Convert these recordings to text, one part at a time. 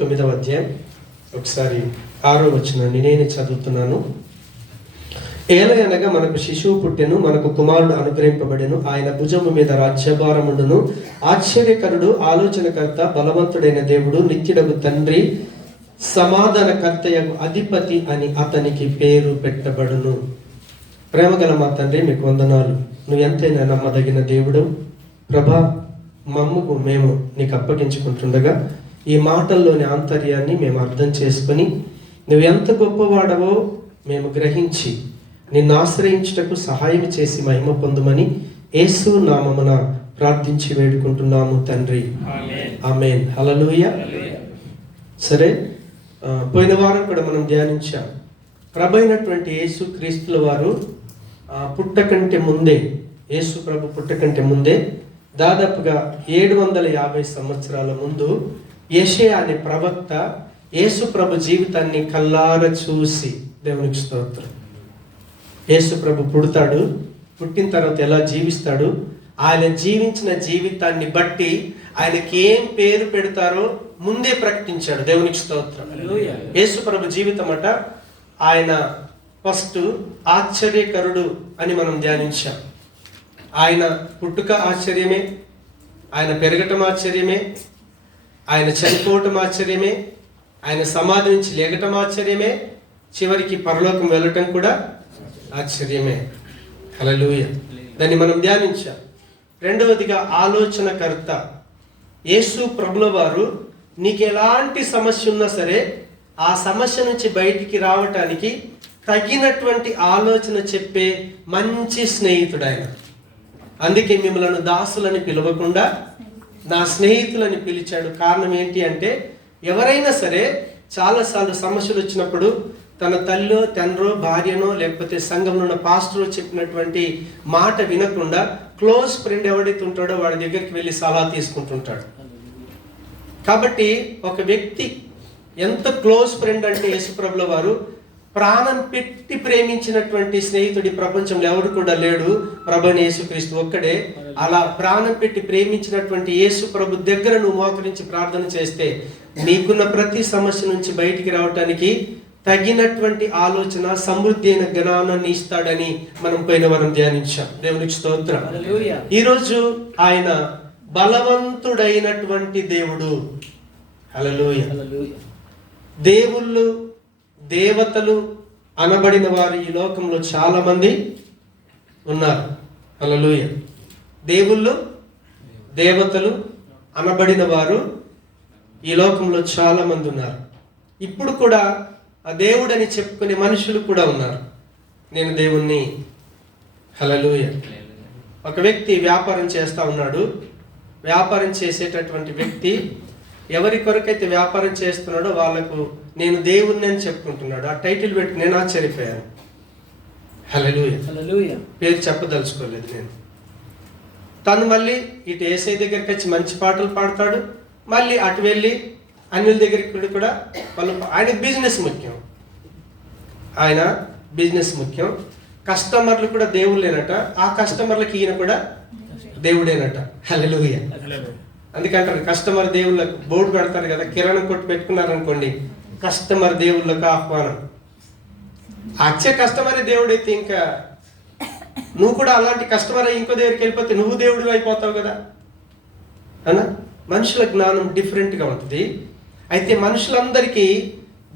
9వ అధ్యాయం ఒకసారి 6వ వచనాన్ని నేను చదువుతున్నాను. ఏలయనగా మనకు శిశువు పుట్టెను, మనకు కుమారుడు అనుగ్రహింపబడెను, ఆయన భుజము మీద రాజ్యభారముండును. ఆశ్చర్యకరుడు, ఆలోచనకర్త, బలవంతుడైన దేవుడు, నిత్యుడగు తండ్రి, సమాధానకర్తయగు అధిపతి అని అతనికి పేరు పెట్టబడును. ప్రేమగల మా తండ్రి, మీకు వందనాలు. నువ్వు ఎంతైనా నమ్మదగిన దేవుడు ప్రభా. మమ్మకు మేము నీకు అప్పగించుకుంటుండగా ఈ మాటల్లోని ఆంతర్యాన్ని మేము అర్థం చేసుకొని నువ్వు ఎంత గొప్పవాడవో మేము గ్రహించి నిన్ను ఆశ్రయించుటకు సహాయం చేసి మహిమ పొందుమని యేసు నామమున ప్రార్థించి వేడుకుంటున్నాము తండ్రి. ఆమేన్. హల్లెలూయా. సరే, పోయిన వారం కూడా మనం ధ్యానించాం. ప్రభు అయినటువంటి యేసు క్రీస్తుల వారు పుట్టకంటే ముందే, యేసు ప్రభు పుట్టకంటే ముందే దాదాపుగా 750 సంవత్సరాల ముందు యెషయా అనే ప్రవక్త యేసు ప్రభు జీవితాన్ని కల్లార చూసి, దేవునికి స్తోత్రం, యేసు ప్రభు పుడతాడు, పుట్టిన తర్వాత ఎలా జీవిస్తాడు, ఆయన జీవించిన జీవితాన్ని బట్టి ఆయనకి ఏం పేరు పెడతారో ముందే ప్రకటించాడు. దేవునికి స్తోత్రం. యేసు ప్రభు జీవితం అట, ఆయన ఫస్ట్ ఆశ్చర్యకరుడు అని మనం ధ్యానించాం. ఆయన పుట్టుక ఆశ్చర్యమే, ఆయన పెరగటం ఆశ్చర్యమే, ఆయన చనిపోవటం ఆశ్చర్యమే, ఆయన సమాధి నుంచి లేగటం ఆశ్చర్యమే, చివరికి పరలోకం వెళ్ళటం కూడా ఆశ్చర్యమే. హల్లెలూయా. దాన్ని మనం ధ్యానించాం. రెండవదిగా ఆలోచనకర్త. యేసు ప్రభుల వారు నీకు ఎలాంటి సమస్య ఉన్నా సరే ఆ సమస్య నుంచి బయటికి రావటానికి తగినటువంటి ఆలోచన చెప్పే మంచి స్నేహితుడు ఆయన. అందుకే మిమ్మల్ని దాసులని పిలవకుండా నా స్నేహితులని పిలిచాడు. కారణం ఏంటి అంటే, ఎవరైనా సరే చాలాసార్లు సమస్యలు వచ్చినప్పుడు తన తల్లో, తండ్రో, భార్యనో, లేకపోతే సంఘంలో ఉన్న పాస్టరో చెప్పినటువంటి మాట వినకుండా క్లోజ్ ఫ్రెండ్ ఎవడైతే ఉంటాడో వాడి దగ్గరికి వెళ్ళి సలహా తీసుకుంటుంటాడు. కాబట్టి ఒక వ్యక్తి ఎంత క్లోజ్ ఫ్రెండ్ అంటే యేసుప్రభుల వారు ప్రాణం పెట్టి ప్రేమించినటువంటి స్నేహితుడి ప్రపంచంలో ఎవరు కూడా లేడు, ప్రభువైన యేసుక్రీస్తు ఒక్కడే. అలా ప్రాణం పెట్టి ప్రేమించినటువంటి యేసు ప్రభు దగ్గర నువ్వు మోకరించి ప్రార్థన చేస్తే నీకున్న ప్రతి సమస్య నుంచి బయటికి రావటానికి తగినటువంటి ఆలోచన, సమృద్ధి అయిన జ్ఞానాన్ని ఇస్తాడని మనం పోయిన వారం ధ్యానించాం. దేవునికి స్తోత్రం. ఈరోజు ఆయన బలవంతుడైనటువంటి దేవుడు. హల్లెలూయా. దేవుళ్ళు, దేవతలు అనబడిన వారు ఈ లోకంలో చాలా మంది ఉన్నారు. హల్లెలూయా. దేవుళ్ళు, దేవతలు అనబడిన వారు ఈ లోకంలో చాలా మంది ఉన్నారు. ఇప్పుడు కూడా ఆ దేవుడని చెప్పుకునే మనుషులు కూడా ఉన్నారు. నేను దేవుణ్ణి. హల్లెలూయా. ఒక వ్యక్తి వ్యాపారం చేస్తూ ఉన్నాడు. వ్యాపారం చేసేటటువంటి వ్యక్తి ఎవరి కొరకైతే వ్యాపారం చేస్తున్నాడో వాళ్ళకు నేను దేవుణ్ణి అని చెప్పుకుంటున్నాడు. ఆ టైటిల్ పెట్టి నేను ఆశ్చర్యపోయాను. హల్లెలూయా. పేరు చెప్పదలుచుకోలేదు నేను. తను మళ్ళీ ఇటు యేసయ్య దగ్గరికి వచ్చి మంచి పాటలు పాడతాడు, మళ్ళీ అటు వెళ్ళి అన్యుల దగ్గరికి కూడా ఆయన బిజినెస్ ముఖ్యం. ఆయన బిజినెస్ ముఖ్యం. కస్టమర్లు కూడా దేవుళ్ళేనట, ఆ కస్టమర్లకి ఈయన కూడా దేవుడేనట. హల్లెలూయా. అందుకంటారు కస్టమర్ దేవుళ్ళకు బోర్డు పెడతారు కదా, కిరాణా కొట్టు పెట్టుకున్నారనుకోండి, కస్టమర్ దేవుళ్ళకు ఆహ్వానం. వచ్చే కస్టమరే దేవుడైతే ఇంకా నువ్వు కూడా అలాంటి కస్టమర్ ఇంకో దగ్గరికి వెళ్ళిపోతే నువ్వు దేవుడు అయిపోతావు కదా అన్నా. మనుషుల జ్ఞానం డిఫరెంట్గా ఉంటుంది. అయితే మనుషులందరికీ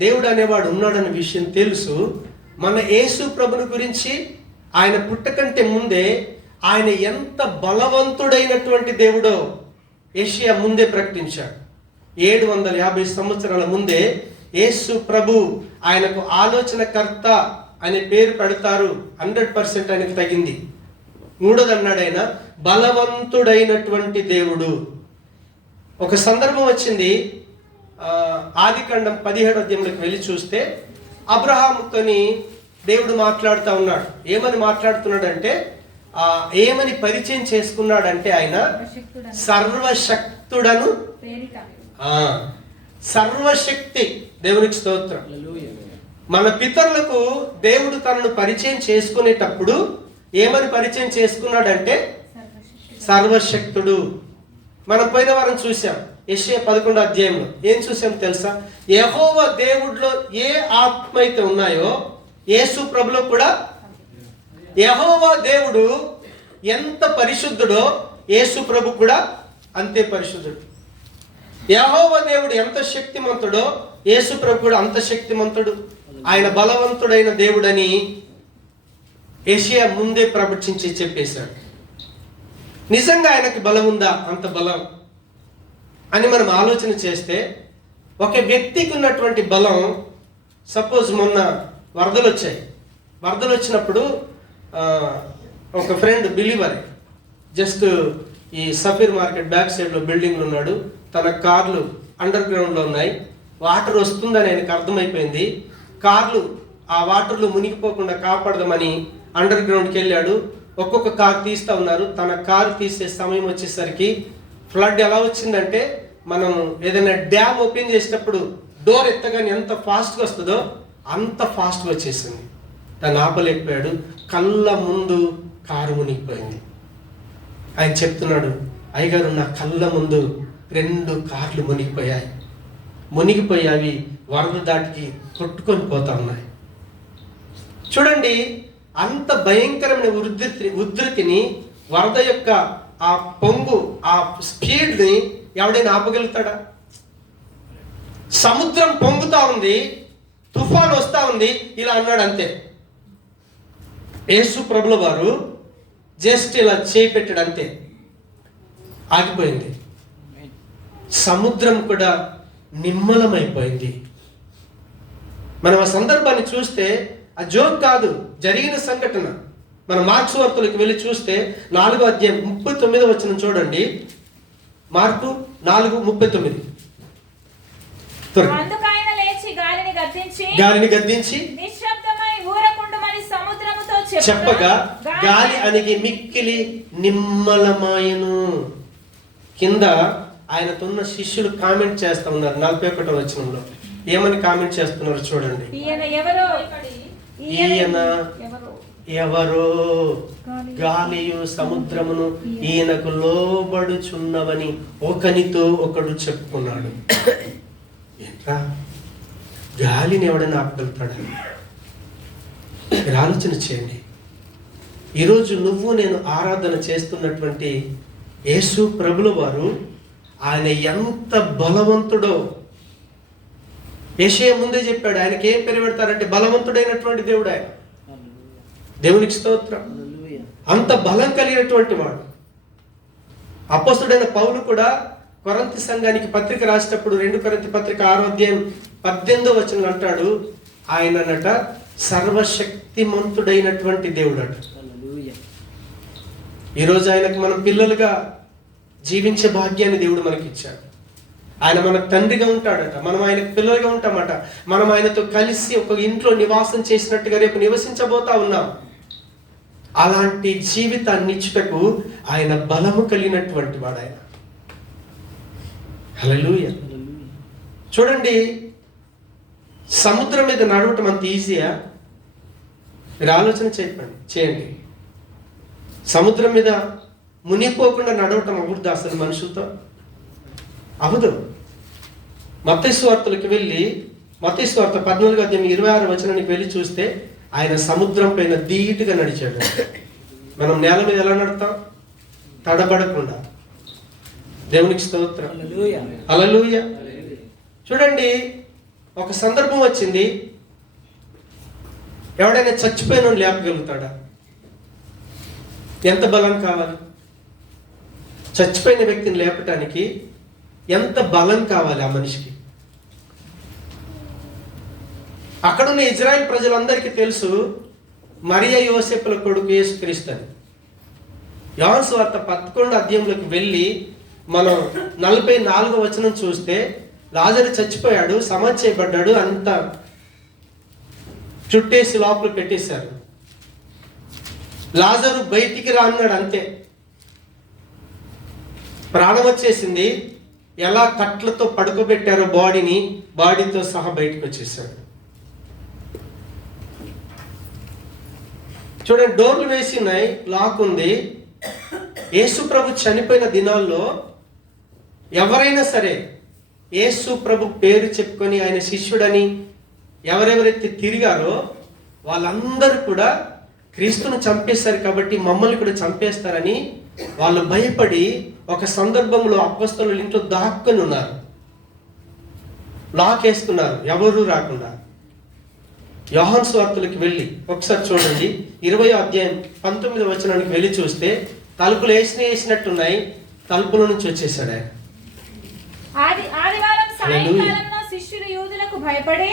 దేవుడు అనేవాడు ఉన్నాడనే విషయం తెలుసు. మన యేసు ప్రభుని గురించి ఆయన పుట్టకంటే ముందే ఆయన ఎంత బలవంతుడైనటువంటి దేవుడో యెషయా ముందే ప్రకటించాడు. 750 సంవత్సరాల ముందే యేసు ప్రభు ఆయనకు ఆలోచనకర్త అనే పేరు పెడతారు. 100% ఆయనకు తగింది. మూడోది అన్నాడు ఆయన బలవంతుడైనటువంటి దేవుడు. ఒక సందర్భం వచ్చింది, ఆదికాండం 17వ అధ్యాయంలోకి వెళ్ళి చూస్తే అబ్రహాముతోని దేవుడు మాట్లాడుతూ ఉన్నాడు. ఏమని మాట్లాడుతున్నాడంటే, ఏమని పరిచయం చేసుకున్నాడంటే ఆయన సర్వశక్తుడను. సర్వశక్తి. దేవునికి స్తోత్రం. మన పితరులకు దేవుడు తనను పరిచయం చేసుకునేటప్పుడు ఏమని పరిచయం చేసుకున్నాడంటే సర్వశక్తుడు. మనం పోయిన వారం చూసాం. యెషయా 11వ అధ్యాయంలో ఏం చూసాం తెలుసా? యెహోవా దేవుడిలో ఏ ఆత్మ అయితే ఉన్నాయో యేసు ప్రభులో కూడా, యెహోవా దేవుడు ఎంత పరిశుద్ధుడో యేసు ప్రభు కూడా అంతే పరిశుద్ధుడు. యెహోవా దేవుడు ఎంత శక్తిమంతుడో యేసు ప్రభు కూడా అంత శక్తిమంతుడు. ఆయన బలవంతుడైన దేవుడని యెషయా ముందే ప్రవచించి చెప్పేశాడు. నిజంగా ఆయనకి బలం ఉందా? అంత బలం అని మనం ఆలోచన చేస్తే, ఒక వ్యక్తికి ఉన్నటువంటి బలం, సపోజ్ మొన్న వరదలు వచ్చాయి. వరదలు వచ్చినప్పుడు ఒక ఫ్రెండ్ బిలీవర్ జస్ట్ ఈ సఫీర్ మార్కెట్ బ్యాక్ సైడ్లో బిల్డింగ్లు ఉన్నాడు. తన కార్లు అండర్ గ్రౌండ్లో ఉన్నాయి. వాటర్ వస్తుందని ఆయనకు అర్థమైపోయింది. కార్లు ఆ వాటర్లో మునిగిపోకుండా కాపాడదామని అండర్ గ్రౌండ్కి వెళ్ళాడు. ఒక్కొక్క కార్ తీస్తూ ఉన్నారు. తన కారు తీసే సమయం వచ్చేసరికి ఫ్లడ్ ఎలా వచ్చిందంటే, మనం ఏదైనా డ్యామ్ ఓపెన్ చేసేటప్పుడు డోర్ ఎత్తగానే ఎంత ఫాస్ట్గా వస్తుందో అంత ఫాస్ట్గా వచ్చేసింది. తను ఆపలేకపోయాడు. కళ్ళ ముందు కారు మునిగిపోయింది. ఆయన చెప్తున్నాడు, అయ్యగారు నా కళ్ళ ముందు 2 కార్లు మునిగిపోయి అవి వరద దాటికి కొట్టుకొని పోతా ఉన్నాయి. చూడండి, అంత భయంకరమైన ఉధృతిని, వరద యొక్క ఆ పొంగు, ఆ స్పీడ్ని ఎవడైనా ఆపగలుగుతాడా? సముద్రం పొంగుతా ఉంది, తుఫాన్ వస్తా ఉంది, ఇలా అన్నాడు అంతే. యేసు ప్రభుల వారు జస్ట్ ఇలా చేయి పెట్టాడు అంతే, ఆగిపోయింది. సముద్రం కూడా నిమ్మలమైపోయింది. మనం ఆ సందర్భాన్ని చూస్తే ఆ జోక్ కాదు, జరిగిన సంఘటన. మన మార్క్స్ వార్తలకు వెళ్ళి చూస్తే 4వ అధ్యాయం 39వ వచనం చూడండి. మార్కు 4:39. గాలిని గద్దించి చెప్పగా గాలి అణిగి మిక్కిలి నిమ్మలమాయను. కింద ఆయనతోన్న శిష్యులు కామెంట్ చేస్తా ఉన్నారు 41వ వచనంలో. ఏమని కామెంట్ చేస్తున్నారు చూడండి. ఈయన ఎవరో గాలియు సముద్రమును ఈయనకు లోబడుచున్నవని ఒకనితో ఒకడు చెప్పుకున్నాడు. ఏంట్రా, గాలిని ఎవడైనా ఆపగలుగుతాడా? మీరు ఆలోచన చేయండి. ఈరోజు నువ్వు నేను ఆరాధన చేస్తున్నటువంటి యేసు ప్రభుల వారు, ఆయన ఎంత బలవంతుడో యెషయా ముందే చెప్పాడు. ఆయనకి ఏం పేరు పెడతారంటే బలవంతుడైనటువంటి దేవుడు ఆయన. దేవునికి స్తోత్రం. అంత బలం కలిగినటువంటి వాడు. అపోస్తలుడైన పౌలు కూడా కొరింథీ సంఘానికి పత్రిక రాసేటప్పుడు 2 కొరింథీ పత్రిక 6వ అధ్యాయం 18వ వచనం అంటాడు, ఆయననట సర్వశక్తిమంతుడైనటువంటి దేవుడు అట. ఈరోజు ఆయనకు మనం పిల్లలుగా జీవించే భాగ్యాన్ని దేవుడు మనకి ఇచ్చాడు. ఆయన మన తండ్రిగా ఉంటాడట, మనం ఆయనకు పిల్లలుగా ఉంటామట. మనం ఆయనతో కలిసి ఒక ఇంట్లో నివాసం చేసినట్టుగా రేపు నివసించబోతా ఉన్నాం. అలాంటి జీవితాన్ని ఇచ్చుటకు ఆయన బలము కలిగినటువంటి వాడు ఆయన. హల్లెలూయా. చూడండి, సముద్రం మీద నడవటం అంత ఈజీయా? మీరు ఆలోచన చేయండి. సముద్రం మీద మునిగిపోకుండా నడవటం అవ్వదు అసలు మనుషులతో? అవదు. మత్తయి సువార్తలకు వెళ్ళి, మత్తయి సువార్త 14వ అధ్యాయం 26వ వచనానికి వెళ్ళి చూస్తే ఆయన సముద్రం పైన ధీటుగా నడిచాడు. మనం నేల మీద ఎలా నడుస్తాం? తడబడకుండా. దేవునికి స్తోత్రం. హల్లెలూయా. చూడండి, ఒక సందర్భం వచ్చింది, ఎవడైనా చచ్చిపోయిన లేపగలుగుతాడా? ఎంత బలం కావాలి? చచ్చిపోయిన వ్యక్తిని లేపటానికి ఎంత బలం కావాలి ఆ మనిషికి? అక్కడున్న ఇజ్రాయెల్ ప్రజలందరికీ తెలుసు మరియా యోసేపుల కొడుకు యేసుక్రీస్తు అని. యోహాను సువార్త 11వ అధ్యాయంలోకి వెళ్ళి మనం 44వ వచనం చూస్తే, లాజరు చచ్చిపోయాడు, సమాధి చేయబడ్డాడు, అంతా చుట్టేసి లోపల పెట్టేశారు. లాజరు బయటికి రాన్నాడు అంతే. ప్రాణం వచ్చేసింది. ఎలా కట్లతో పడుకోబెట్టారో బాడీతో సహా బయటకు వచ్చేసాడు. చూడండి, డోర్లు వేసి ఉన్నాయి, లాక్ ఉంది. యేసు ప్రభు చనిపోయిన దినాల్లో ఎవరైనా సరే యేసు ప్రభు పేరు చెప్పుకొని ఆయన శిష్యుడని ఎవరెవరైతే తిరిగారో వాళ్ళందరూ కూడా క్రీస్తును చంపేశారు కాబట్టి మమ్మల్ని కూడా చంపేస్తారని వాళ్ళు భయపడి ఒక సందర్భంలో అపొస్తలుల ఇంట్లో దాక్కుని ఉన్నారు, లాక్ వేసుకున్నారు, ఎవరూ రాకుండా. యోహాను సువార్తలకు వెళ్ళి ఒకసారి చూడండి, 20వ అధ్యాయం 19వ వచనానికి వెళ్ళి చూస్తే తలుపులు వేసినట్టున్నాయి, తలుపుల నుంచి వచ్చేసాడు ఆయన. ఆదివారం సాయంకాలంలో శిష్యులు యూదులకు భయపడి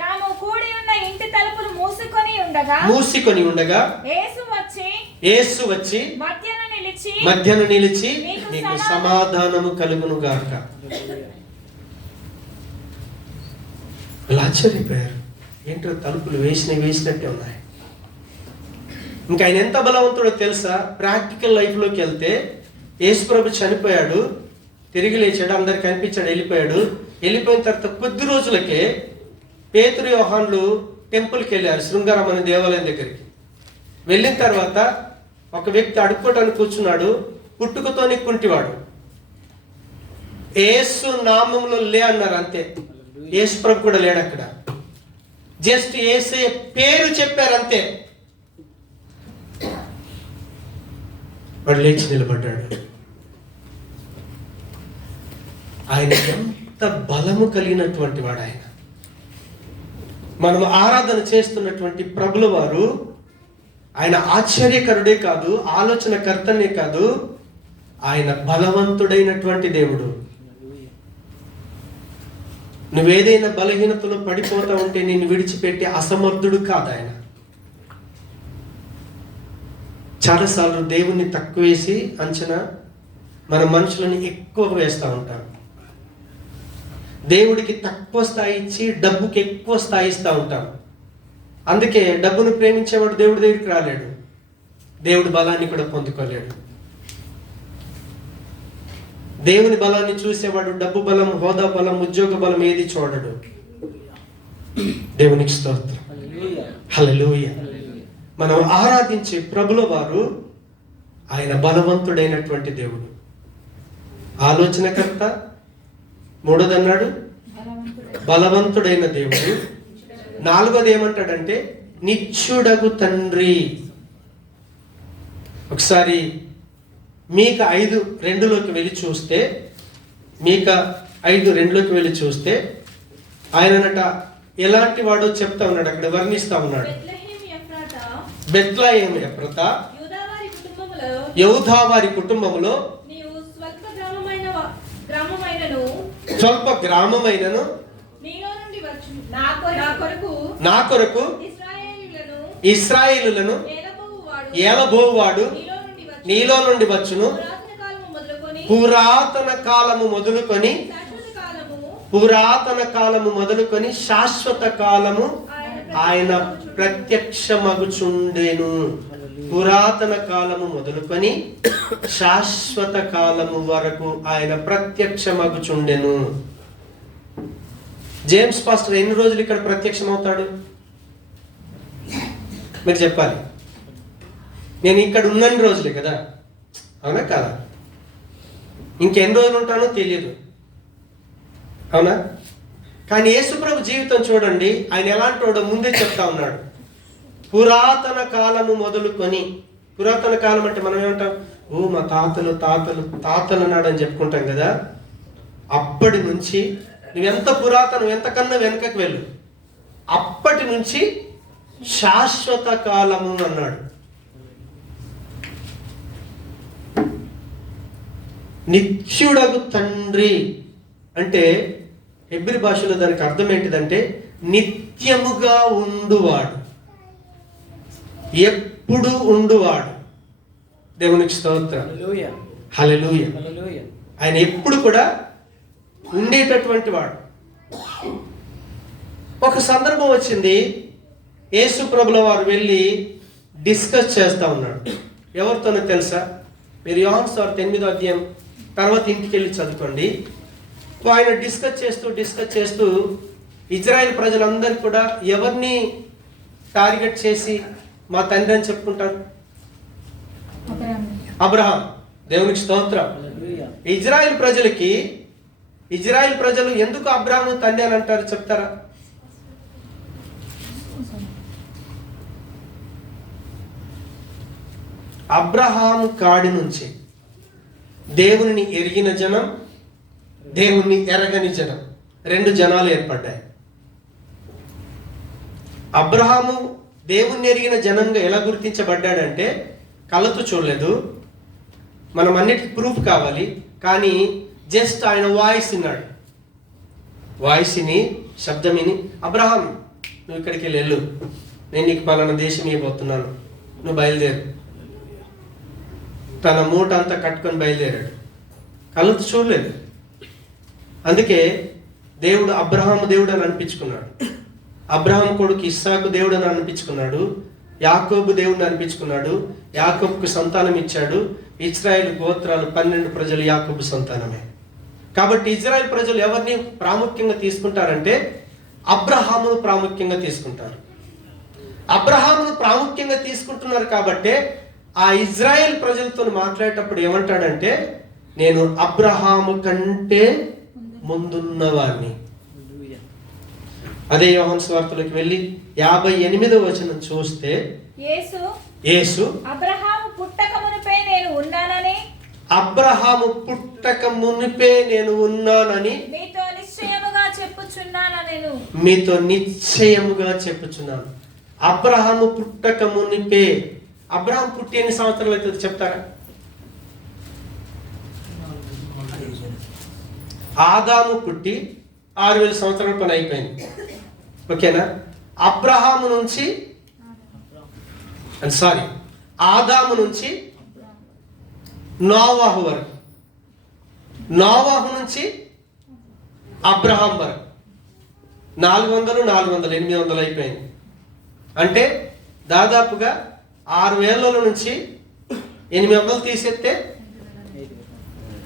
తాము కూడి ఉన్న ఇంటి తలుపులు మూసుకొని ఉండగా యేసు వచ్చి మధ్యన నిలిచి నీకు సమాధానము కలుగును గాక. వాళ్ళు ఆశ్చర్యపోయారు, ఏంటో తలుపులు వేసినట్టే ఉన్నాయి. ఇంకా ఆయన ఎంత బలవంతుడో తెలుసా? ప్రాక్టికల్ లైఫ్లోకి వెళ్తే యేసు ప్రభు చనిపోయాడు, తిరిగి లేచాడు, అందరికి కనిపించాడు, వెళ్ళిపోయిన తర్వాత కొద్ది రోజులకే పేతురు యోహాన్లు టెంపుల్కి వెళ్ళారు, శృంగారం అనే దేవాలయం దగ్గరికి. వెళ్ళిన తర్వాత ఒక వ్యక్తి అడుక్కోవటానికి కూర్చున్నాడు, పుట్టుకతోని కుంటివాడు. యేసు నామంలో లే అన్నారు, అంతే. యేసు ప్రభు కూడా లేడు అక్కడ, జస్ట్ యేసే పేరు చెప్పారు అంతే. వాడు లేచి నిలబడ్డాడు. ఆయన ఎంత బలము కలిగినటువంటి వాడు ఆయన. మనం ఆరాధన చేస్తున్నటువంటి ప్రభుల వారు ఆయన ఆశ్చర్యకరుడే కాదు, ఆలోచనకర్తనే కాదు, ఆయన బలవంతుడైనటువంటి దేవుడు. నువ్వేదైనా బలహీనతలో పడిపోతా ఉంటే నిన్ను విడిచిపెట్టి అసమర్థుడు కాదు ఆయన. చాలాసార్లు దేవుణ్ణి తక్కువ వేసి అంచనా మన మనుషులని ఎక్కువ వేస్తూ ఉంటాం. దేవుడికి తక్కువ స్థాయి ఇచ్చి డబ్బుకి ఎక్కువ స్థాయి ఇస్తూ ఉంటాం. అందుకే డబ్బును ప్రేమించేవాడు దేవుడి దగ్గరికి రాలేడు, దేవుడి బలాన్ని కూడా పొందుకోలేడు. దేవుని బలాన్ని చూసేవాడు డబ్బు బలం, హోదా బలం, ఉద్యోగ బలం ఏది చూడడు. దేవునికి స్తోత్రం, హల్లెలూయా. మనం ఆరాధించే ప్రభుల వారు ఆయన బలవంతుడైనటువంటి దేవుడు, ఆలోచనకర్త. మూడోది అన్నాడు బలవంతుడైన దేవుడు. నాలుగోది ఏమంటాడంటే నిత్యుడగు తండ్రి. ఒకసారి మీకా 5:2లోకి వెళ్ళి చూస్తే, మీకా 5:2లోకి వెళ్ళి చూస్తే ఆయననట ఎలాంటి వాడో చెప్తా ఉన్నాడు, అక్కడ వర్ణిస్తా ఉన్నాడు. బెత్లెహేము ఎఫ్రాతా యూదా వారి కుటుంబములో స్వల్ప గ్రామమైనను నా కొరకు ఇశ్రాయేలులను ఏలబోవాడు నీలో నుండి వచ్చును. పురాతన కాలము మొదలుకొని శాశ్వత కాలము ఆయన ప్రత్యక్షమగుచుండెను. పురాతన కాలము మొదలుకొని శాశ్వత కాలము వరకు ఆయన ప్రత్యక్షమగుచుండెను. జేమ్స్ పాస్టర్ ఎన్ని రోజులు ఇక్కడ ప్రత్యక్షమవుతాడు? మీరు చెప్పాలి. నేను ఇక్కడ ఉన్నన్ని రోజులే కదా, అవునా కదా? ఇంకెన్ని రోజులు ఉంటానో తెలియదు, అవునా? కానీ యేసుప్రభు జీవితం చూడండి, ఆయన ఎలాంటి వాడో ముందే చెప్తా ఉన్నాడు. పురాతన కాలము మొదలుకొని, పురాతన కాలం అంటే మనం ఏమంటాం, మా తాతలు అన్నాడు అని చెప్పుకుంటాం కదా. అప్పటి నుంచి నువ్వెంత పురాతనం, ఎంతకన్నా వెనకకు వెళ్ళు, అప్పటి నుంచి శాశ్వత కాలము అన్నాడు. నిత్యుడగు తండ్రి అంటే హెబ్రీ భాషలో దానికి అర్థం ఏంటిదంటే నిత్యముగా ఉండువాడు, ఎప్పుడు ఉండువాడు. దేవునికి స్తోత్రం, హల్లెలూయా. ఆయన ఎప్పుడు కూడా ఉండేటటువంటి వాడు. ఒక సందర్భం వచ్చింది, యేసు ప్రభుల వారు వెళ్ళి డిస్కస్ చేస్తా ఉన్నాడు. ఎవరితోనో తెలుసా? మీరు యోహాను సువార్త 8వ అధ్యాయం తర్వాత ఇంటికి వెళ్ళి చదువుకోండి. ఆయన డిస్కస్ చేస్తూ ఇజ్రాయెల్ ప్రజలందరూ కూడా ఎవరిని టార్గెట్ చేసి మా తండ్రి అని చెప్పుకుంటారు? అబ్రహాం. దేవునికి స్తోత్రం. ఇజ్రాయెల్ ప్రజలు ఎందుకు అబ్రాహాము తండ్రి అని అంటారు చెప్తారా? అబ్రహాము కాడి నుంచి దేవుని ఎరిగిన జనం, దేవుణ్ణి ఎరగని జనం, రెండు జనాలు ఏర్పడ్డాయి. అబ్రహాము దేవుణ్ణి ఎరిగిన జనంగా ఎలా గుర్తించబడ్డాడంటే, కళ్ళతో చూడలేదు, మనం అన్నిటికీ ప్రూఫ్ కావాలి, కానీ జస్ట్ ఆయన వాయిస్ విన్నాడు. వాయిస్ విని, శబ్దం విని, అబ్రహాం నువ్వు ఇక్కడికి వెళ్ళు, నేను నీకు పలానా దేశం ఇవ్వబోతున్నాను, నువ్వు బయలుదేరు. తన మూట అంతా కట్టుకొని బయలుదేరాడు, కళ్ళతో చూడలేదు. అందుకే దేవుడు అబ్రహాము దేవుడు అని అనిపించుకున్నాడు, అబ్రహాం కొడుకు ఇస్సాకు దేవుడు అని అనిపించుకున్నాడు, యాకోబు దేవుడిని అనిపించుకున్నాడు, యాకోబుకు సంతానం ఇచ్చాడు. ఇజ్రాయేల్ గోత్రాలు 12 ప్రజలు యాకోబు సంతానమే. కాబట్టి ఇజ్రాయేల్ ప్రజలు ఎవరిని ప్రాముఖ్యంగా తీసుకుంటారంటే అబ్రహామును ప్రాముఖ్యంగా తీసుకుంటారు. అబ్రహామును ప్రాముఖ్యంగా తీసుకుంటున్నారు కాబట్టే ఆ ఇజ్రాయేల్ ప్రజలతో మాట్లాడేటప్పుడు ఏమంటాడంటే, నేను అబ్రహాము కంటే ముందున్నవాడిని. అదే యోహాను సువార్తలోకి వెళ్ళి 58వ వచనం చూస్తే, యేసు అబ్రహాము పుట్టక మునిపే నేను ఉన్నానని, అబ్రహాము పుట్టక మునిపే నేను ఉన్నానని మీతో నిశ్చయముగా చెప్పుచున్నాను. అబ్రహాము పుట్టక మునిపే. అబ్రహాం పుట్టి ఎన్ని సంవత్సరాలు అవుతుంది చెప్తారా? ఆదాము పుట్టి 6000 సంవత్సరాల పని అయిపోయింది. ఓకేనా? అబ్రహాము నుంచి ఆదాము నుంచి నోవాహు వరకు, నోవాహు నుంచి అబ్రహాం వరకు 400 800 అయిపోయింది. అంటే దాదాపుగా 6000 నుంచి 800 తీసేస్తే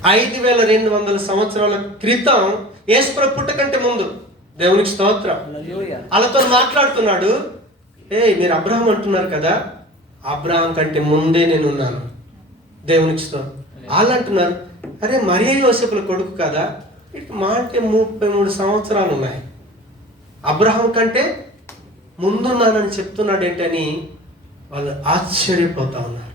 5200 సంవత్సరాల క్రితం యేసుప్రభు పుట్టకంటే ముందు. దేవునికి స్తోత్రం. వాళ్ళతో మాట్లాడుతున్నాడు, మీరు అబ్రహాం అంటున్నారు కదా, అబ్రహాం కంటే ముందే నేను ఉన్నాను. దేవునికి స్తోత్రం. వాళ్ళు అంటున్నారు, అరే మరియ యోసేపుల కొడుకు కదా, ఇటు మా అంటే 33 సంవత్సరాలు ఉన్నాయి, అబ్రహాం కంటే ముందున్నానని చెప్తున్నాడు ఏంటని వాళ్ళు ఆశ్చర్యపోతా ఉన్నారు.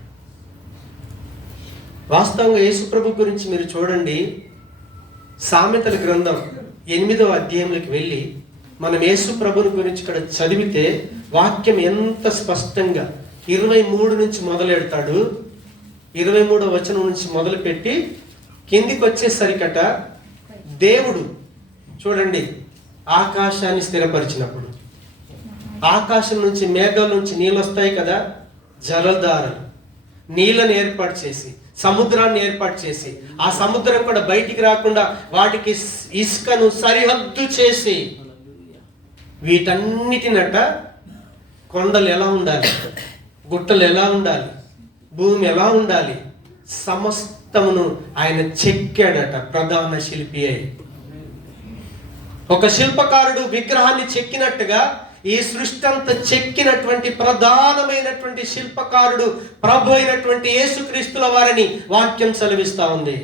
వాస్తవంగా యేసుప్రభు గురించి మీరు చూడండి, సామెతల గ్రంథం 8వ అధ్యాయంలోకి వెళ్ళి మనం యేసుప్రభుని గురించి ఇక్కడ చదివితే వాక్యం ఎంత స్పష్టంగా 23 నుంచి మొదలెడతాడు. 23వ వచనం నుంచి మొదలుపెట్టి కిందికి వచ్చేసరికట, దేవుడు చూడండి ఆకాశాన్ని స్థిరపరిచినప్పుడు, ఆకాశం నుంచి మేఘాల నుంచి నీళ్ళు వస్తాయి కదా, జలధారలు, నీళ్ళని ఏర్పాటు చేసి సముద్రాన్ని ఏర్పాటు చేసి ఆ సముద్రం కూడా బయటికి రాకుండా వాటికి ఇసుకను సరిహద్దు చేసి, వీటన్నిటినట కొండలు ఎలా ఉండాలి, గుట్టలు ఎలా ఉండాలి, భూమి ఎలా ఉండాలి, సమస్తమును ఆయన చెక్కాడట. ప్రధాన శిల్పి అయి, ఒక శిల్పకారుడు విగ్రహాన్ని చెక్కినట్టుగా ఈ సృష్టి అంతా చెక్కినటువంటి ప్రధానమైనటువంటి శిల్పకారుడు ప్రభు అయినటువంటి యేసుక్రీస్తుల వారిని వాక్యం సెలవిస్తా ఉంది.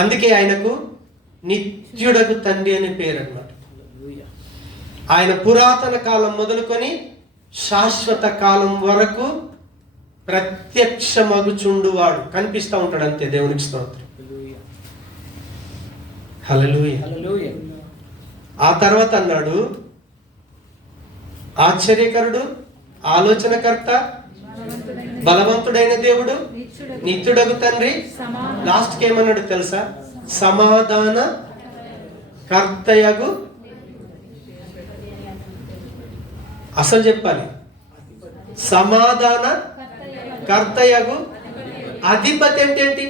అందుకే ఆయనకు నిత్యుడకు తండ్రి అనే పేరు అన్నమాట. ఆయన పురాతన కాలం మొదలుకొని శాశ్వత కాలం వరకు ప్రత్యక్షమగుచుండువాడు, కనిపిస్తూ ఉంటాడు అంతే. దేవునికి స్తోత్రం. హల్లెలూయా. ఆ తర్వాత అన్నాడు, ఆశ్చర్యకరుడు, ఆలోచనకర్త, బలవంతుడైన దేవుడు, నిత్యుడగు తండ్రి. లాస్ట్కి ఏమన్నాడు తెలుసా? సమాధాన కర్తయగు. అసలు చెప్పాలి, సమాధాన కర్తయగు అధిపతి అంటే ఏంటి?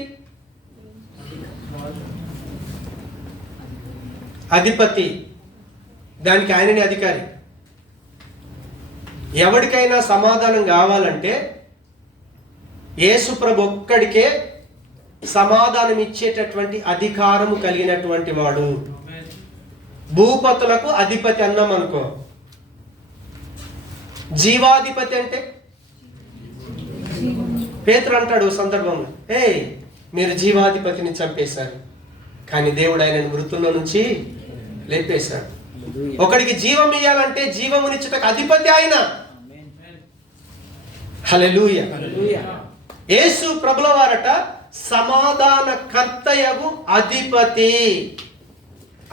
అధిపతి, దానికి ఆయనని అధికారి. ఎవరికైనా సమాధానం కావాలంటే యేసుప్రభు ఒక్కడికే సమాధానం ఇచ్చేటటువంటి అధికారము కలిగినటువంటి వాడు. భూపతులకు అధిపతి అన్నాం అనుకో. జీవాధిపతి అంటే పేతురు అంటాడు ఓ సందర్భంలో, మీరు జీవాధిపతిని చంపేశారు, కానీ దేవుడు ఆయనను మృతుల్లో నుంచి లేపేశాడు. ఒకడికి జీవం ఇయ్యాలంటే జీవమునిచ్చుటకు అధిపతి ఆయన. హల్లెలూయా. యేసు ప్రభుల వారట సమాధాన కర్తయగు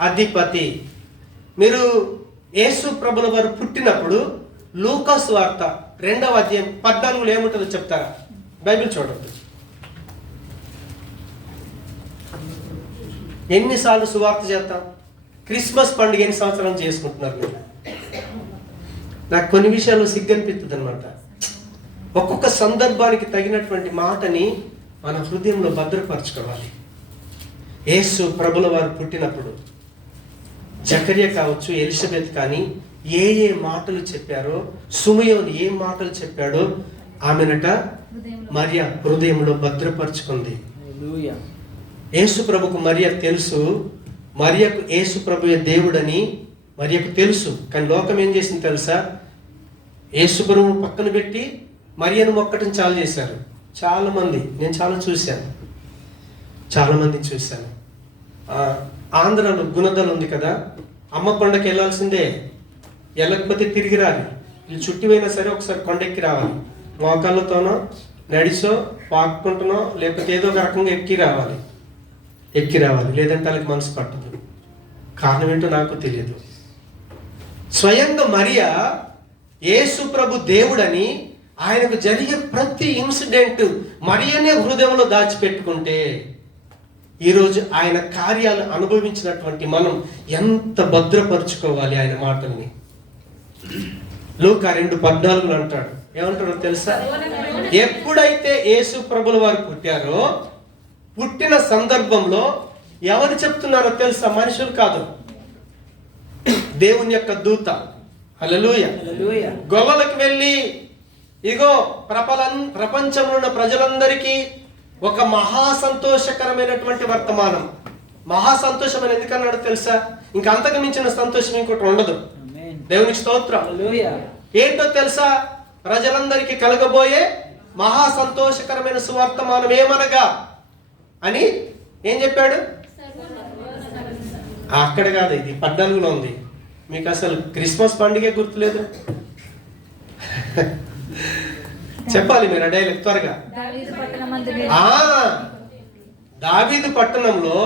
అధిపతి. మీరు యేసు ప్రభుల వారు పుట్టినప్పుడు లూకా సువార్త 2వ అధ్యాయం 14 ఏముంటుందో చెప్తారా? బైబిల్ చూడండి. ఎన్నిసార్లు సువార్త చేస్తాం? క్రిస్మస్ పండుగ ఎన్ని సంవత్సరాలు చేసుకుంటున్నారు మీరు? నాకు కొన్ని విషయాలు సిగ్గనిపిస్తుంది అనమాట. ఒక్కొక్క సందర్భానికి తగినటువంటి మాటని మన హృదయంలో భద్రపరచుకోవాలి. యేసు ప్రభుల వారు పుట్టినప్పుడు జకర్య కావచ్చు, ఎలిజబెత్ కానీ ఏ మాటలు చెప్పారో, సుమయోను ఏ మాటలు చెప్పాడో ఆమెనట మరియ హృదయంలో భద్రపరచుకుంది. యేసు ప్రభుకు మరియ తెలుసు, మరియకు యేసు ప్రభుయే దేవుడని మరియకు తెలుసు. కానీ లోకం ఏం చేసింది తెలుసా? యేసు ప్రభువు పక్కన పెట్టి మరియను మొక్కటం చాలా చేశారు. చాలామంది, నేను చాలామంది చూశాను. ఆంధ్రాలో గుణదలు ఉంది కదా, అమ్మ కొండకి వెళ్ళాల్సిందే, వెళ్ళకపోతే తిరిగి రాలి. వీళ్ళు చుట్టిపోయినా సరే ఒకసారి కొండెక్కి రావాలి. మోకాళ్ళతోనో నడిచో పాక్కుంటునో లేకపోతే ఏదో ఒక రకంగా ఎక్కి రావాలి, లేదంటే వాళ్ళకి మనసు పట్టదు. కారణం ఏంటో నాకు తెలియదు. స్వయంగా మరియా యేసు ప్రభు దేవుడని ఆయనకు జరిగే ప్రతి ఇన్సిడెంట్ మరియనే హృదయంలో దాచిపెట్టుకుంటే ఈరోజు ఆయన కార్యాలు అనుభవించినటువంటి మనం ఎంత భద్రపరుచుకోవాలి ఆయన మాటల్ని. లూకా 2:14 అంటాడు, ఏమంటాడో తెలుసా? ఎప్పుడైతే యేసు ప్రభుల వారు పుట్టారో, పుట్టిన సందర్భంలో ఎవరు చెప్తున్నారో తెలుసా? మనుషులు కాదు, దేవుని యొక్క దూత. హల్లెలూయా. గొల్లలకు వెళ్ళి ఇగో ప్రపంచంలో ఉన్న ప్రజలందరికీ ఒక మహా సంతోషకరమైనటువంటి వర్తమానం. మహా సంతోషం అని ఎందుకన్నాడు తెలుసా? ఇంకా అంతకు మించిన సంతోషం ఇంకోటి ఉండదు. దేవునికి స్తోత్రం. ఏంటో తెలుసా? ప్రజలందరికీ కలగబోయే మహా సంతోషకరమైన సువర్తమానం ఏమనగా అని ఏం చెప్పాడు? అక్కడ కాదు, ఇది 14లో ఉంది. మీకు అసలు క్రిస్మస్ పండుగ గుర్తులేదు. చెప్పాలి మీరు డైలాగ్ త్వరగా. దావీదు పట్టణంలో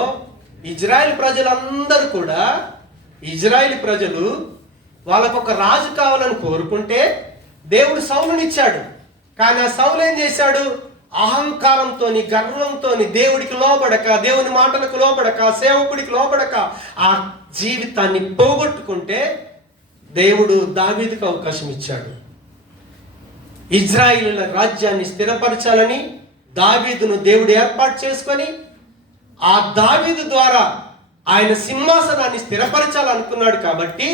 ఇజ్రాయెల్ ప్రజలందరూ కూడా, ఇజ్రాయెల్ ప్రజలు వాళ్ళకు ఒక రాజు కావాలని కోరుకుంటే దేవుడు సౌలునిచ్చాడు. కానీ ఆ సౌలు ఏం చేశాడు? అహంకారంతోని, గర్వంతోని, దేవుడికి లోబడక, దేవుని మాటలకు లోబడక, సేవకుడికి లోబడక ఆ జీవితాన్ని పోగొట్టుకుంటే దేవుడు దావీదుకు అవకాశం ఇచ్చాడు. ఇజ్రాయిలుల రాజ్యాన్ని స్థిరపరచాలని దావీదును దేవుడు ఏర్పాటు చేసుకొని ఆ దావీదు ద్వారా ఆయన సింహాసనాన్ని స్థిరపరచాలనుకున్నాడు. కాబట్టి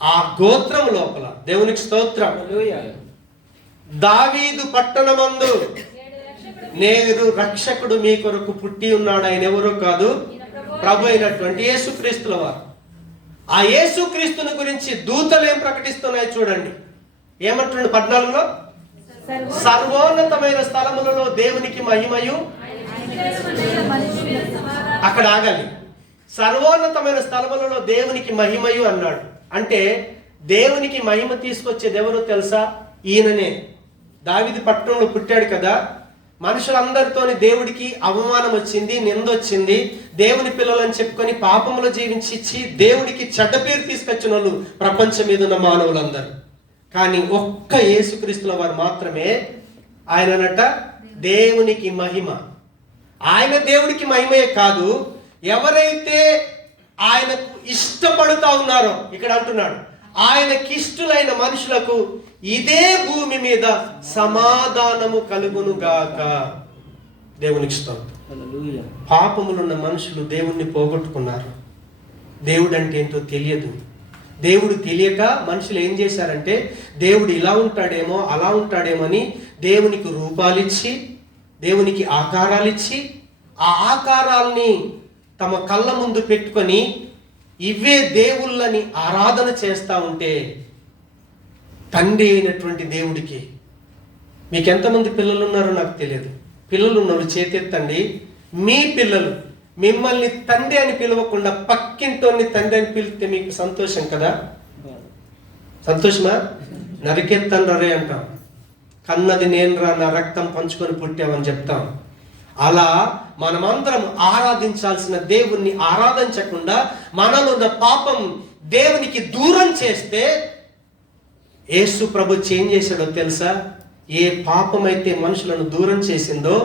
ఆ గోత్రం లోపల, దేవునికి స్తోత్రం, దావీదు పట్టణమందు నేడు రక్షకుడు మీ కొరకు పుట్టి ఉన్నాడు. ఆయన ఎవరో కాదు, ప్రభు అయినటువంటి యేసుక్రీస్తుల వారు. ఆ యేసుక్రీస్తుని గురించి దూతలు ఏం ప్రకటిస్తున్నాయి చూడండి. ఏమంటున్నాడు 14లో? సర్వోన్నతమైన స్థలములలో దేవునికి మహిమయు. అక్కడ ఆగాలి. సర్వోన్నతమైన స్థలములలో దేవునికి మహిమయు అన్నాడు. అంటే దేవునికి మహిమ తీసుకొచ్చేది ఎవరో తెలుసా? ఈయననే. దావీదు పట్టణంలో పుట్టాడు కదా, మనుషులందరితోని దేవుడికి అవమానం వచ్చింది, నిందొచ్చింది. దేవుని పిల్లలని చెప్పుకొని పాపములో జీవించి దేవుడికి చెడ్డ పేరు తీసుకొచ్చిన వాళ్ళు ప్రపంచం మీద ఉన్న మానవులందరూ. కానీ ఒక్క యేసుక్రీస్తుల వారు మాత్రమే ఆయననట దేవునికి మహిమ. ఆయన దేవుడికి మహిమయే కాదు, ఎవరైతే ఆయనకు ఇష్టపడుతూ ఉన్నారో, ఇక్కడ అంటున్నాడు, ఆయనకిష్టులైన మనుషులకు ఇదే భూమి మీద సమాధానము కలుగును గాక. దేవునికి స్తోత్రం. పాపములున్న మనుషులు దేవుణ్ణి పోగొట్టుకున్నారు. దేవుడు అంటే ఏంటో తెలియదు. దేవుడు తెలియక మనుషులు ఏం చేశారంటే, దేవుడు ఇలా ఉంటాడేమో అలా ఉంటాడేమో అని దేవునికి రూపాలిచ్చి, దేవునికి ఆకారాలిచ్చి, ఆ ఆకారాల్ని తమ కళ్ళ ముందు పెట్టుకొని ఇవే దేవుళ్ళని ఆరాధన చేస్తూ ఉంటే తండ్రి అయినటువంటి దేవుడికి మీకు ఎంతమంది పిల్లలు ఉన్నారో నాకు తెలియదు. పిల్లలు ఉన్నారు చేతెత్తండి. మీ పిల్లలు మిమ్మల్ని తండ్రి అని పిలవకుండా పక్కింటోని తండ్రి అని పిలిస్తే మీకు సంతోషం కదా? సంతోషమా? నరికెత్తండ్రే అంటాం. కన్నది నేను రా, నా రక్తం పంచుకొని పుట్టామని చెప్తాం. అలా మనమందరం ఆరాధించాల్సిన దేవుణ్ణి ఆరాధించకుండా మనలో ఉన్న పాపం దేవునికి దూరం చేస్తే యేసు ప్రభు ఏం చేశాడో తెలుసా? ఏ పాపం అయితే మనుషులను దూరం చేసిందో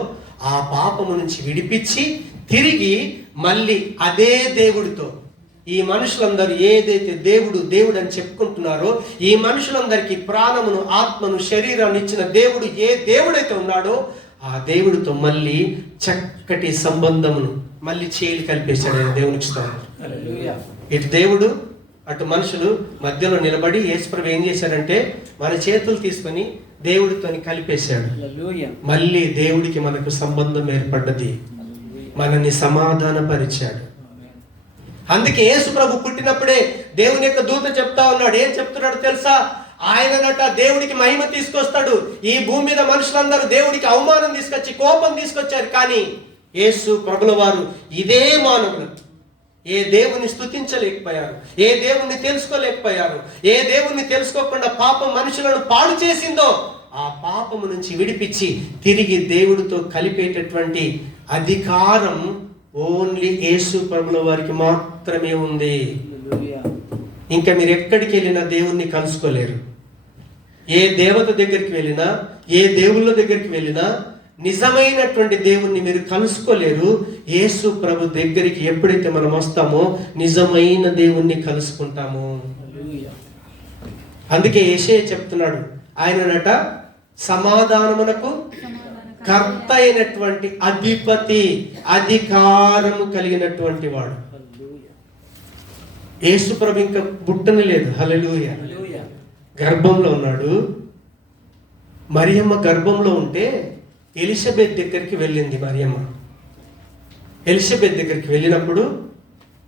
ఆ పాపము నుంచి విడిపించి తిరిగి మళ్ళీ అదే దేవుడితో ఈ మనుషులందరూ ఏదైతే దేవుడు దేవుడు అని చెప్పుకుంటున్నారో, ఈ మనుషులందరికీ ప్రాణమును, ఆత్మను, శరీరాన్ని ఇచ్చిన దేవుడు ఏ దేవుడైతే ఉన్నాడో ఆ దేవుడితో మళ్ళీ చక్కటి సంబంధమును మళ్ళీ చేయి కలిపేశాడు ఆయన. దేవునికి స్తోత్రం. ఇటు దేవుడు అటు మనుషులు మధ్యలో నిలబడి యేసుప్రభు ఏం చేశాడంటే మన చేతులు తీసుకొని దేవుడితోని కలిపేశాడు. మళ్ళీ దేవుడికి మనకు సంబంధం ఏర్పడ్డది, మనల్ని సమాధానపరిచాడు. అందుకే యేసు ప్రభు పుట్టినప్పుడే దేవుని యొక్క దూత చెప్తా ఉన్నాడు. ఏం చెప్తున్నాడు తెలుసా? ఆయననట దేవుడికి మహిమ తీసుకొస్తాడు. ఈ భూమి మీద మనుషులందరూ దేవుడికి అవమానం తీసుకొచ్చి కోపం తీసుకొచ్చారు. కానీ యేసు ప్రభుల వారు ఇదే మానవులు ఏ దేవుని స్తుతించలేకపోయారు, ఏ దేవుణ్ణి తెలుసుకోలేకపోయారు, ఏ దేవుణ్ణి తెలుసుకోకుండా పాపం మనుషులను పాడు చేసిందో ఆ పాపము నుంచి విడిపించి తిరిగి దేవుడితో కలిపేటటువంటి అధికారం ఓన్లీ యేసు ప్రభుల వారికి మాత్రమే ఉంది. ఇంకా మీరు ఎక్కడికి వెళ్ళినా దేవుణ్ణి కలుసుకోలేరు. ఏ దేవత దగ్గరికి వెళ్ళినా, ఏ దేవుళ్ళ దగ్గరికి వెళ్ళినా నిజమైనటువంటి దేవుణ్ణి మీరు కలుసుకోలేరు. యేసు ప్రభు దగ్గరికి ఎప్పుడైతే మనం వస్తామో నిజమైన దేవుణ్ణి కలుసుకుంటాము. అందుకే యెషయా చెప్తున్నాడు, ఆయననట సమాధానమునకు కర్త అయినటువంటి అధిపతి, అధికారము కలిగినటువంటి వాడు. యేసు ప్రభు ఇంకా పుట్టని లేదు. హల్లెలూయా. గర్భంలో ఉన్నాడు. మరియమ్మ గర్భంలో ఉంటే ఎలిజబెత్ దగ్గరికి వెళ్ళింది మరియమ్మ. ఎలిజబెత్ దగ్గరికి వెళ్ళినప్పుడు